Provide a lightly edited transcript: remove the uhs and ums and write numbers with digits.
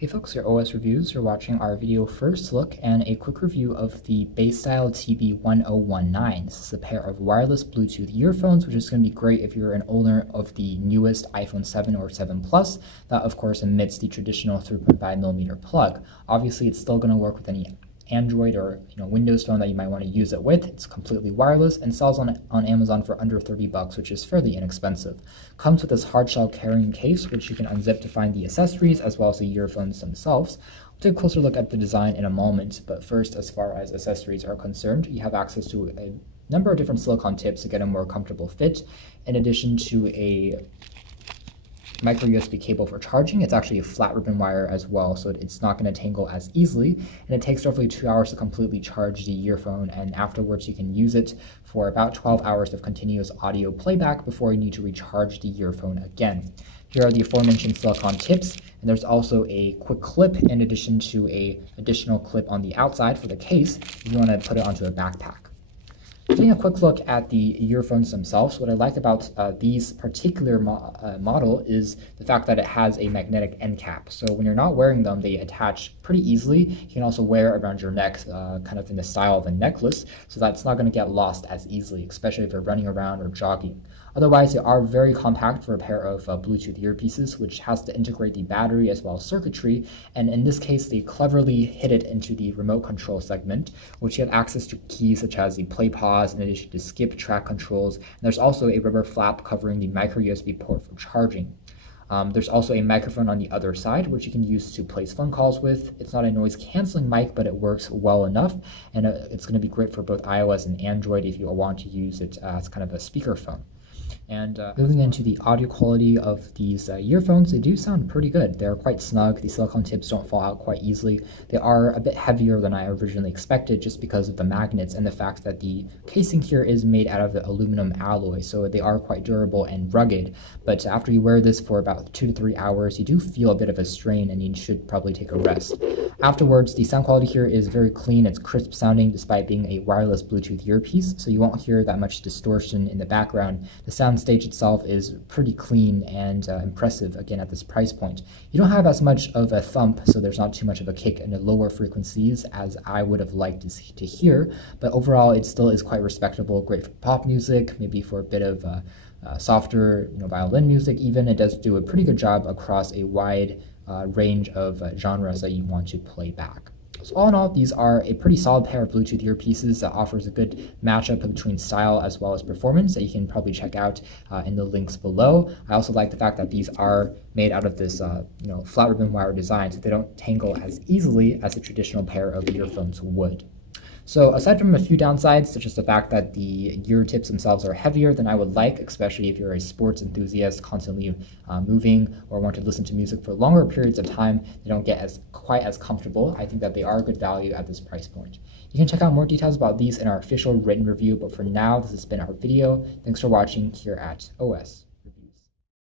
Hey folks, your OS Reviews. You're watching our video first look and a quick review of the Basstyle TB-1019. This is a pair of wireless Bluetooth earphones, which is going to be great if you're an owner of the newest iPhone 7 or 7 Plus. That, of course, emits the traditional 3.5mm plug. Obviously, it's still going to work with any Android or Windows phone that you might want to use it with. It's completely wireless and sells on Amazon for under $30, which is fairly inexpensive. Comes with this hard shell carrying case, which you can unzip to find the accessories as well as the earphones themselves. We'll take a closer look at the design in a moment, but first, as far as accessories are concerned, you have access to a number of different silicone tips to get a more comfortable fit, in addition to a micro USB cable for charging. It's actually a flat ribbon wire as well, so it's not going to tangle as easily, and it takes roughly 2 hours to completely charge the earphone, and afterwards you can use it for about 12 hours of continuous audio playback before you need to recharge the earphone again. Here are the aforementioned silicone tips, and there's also a quick clip in addition to a additional clip on the outside for the case if you want to put it onto a backpack. Taking a quick look at the earphones themselves, what I like about these particular model is the fact that it has a magnetic end cap. So when you're not wearing them, they attach pretty easily. You can also wear it around your neck, kind of in the style of a necklace, so that's not going to get lost as easily, especially if you're running around or jogging. Otherwise, they are very compact for a pair of Bluetooth earpieces, which has to integrate the battery as well as circuitry, and in this case, they cleverly hid it into the remote control segment, which you have access to keys such as the play pause, in addition to skip track controls, and there's also a rubber flap covering the micro USB port for charging. There's also a microphone on the other side, which you can use to place phone calls with. It's not a noise canceling mic, but it works well enough, and it's going to be great for both iOS and Android if you want to use it as kind of a speakerphone. And moving into the audio quality of these earphones, they do sound pretty good. They're quite snug. The silicone tips don't fall out quite easily. They are a bit heavier than I originally expected just because of the magnets and the fact that the casing here is made out of the aluminum alloy, so they are quite durable and rugged. But after you wear this for about 2 to 3 hours, you do feel a bit of a strain and you should probably take a rest. Afterwards, the sound quality here is very clean. It's crisp sounding despite being a wireless Bluetooth earpiece, so you won't hear that much distortion in the background. The sound stage itself is pretty clean and impressive, again, at this price point. You don't have as much of a thump, so there's not too much of a kick in the lower frequencies as I would have liked to hear, but overall it still is quite respectable, great for pop music, maybe for a bit of softer violin music even. It does do a pretty good job across a wide range of genres that you want to play back. So all in all, these are a pretty solid pair of Bluetooth earpieces that offers a good matchup between style as well as performance that you can probably check out in the links below. I also like the fact that these are made out of this flat ribbon wire design, so they don't tangle as easily as a traditional pair of earphones would. So aside from a few downsides, such as the fact that the ear tips themselves are heavier than I would like, especially if you're a sports enthusiast constantly moving or want to listen to music for longer periods of time, they don't get quite as comfortable. I think that they are a good value at this price point. You can check out more details about these in our official written review, but for now, this has been our video. Thanks for watching here at OS.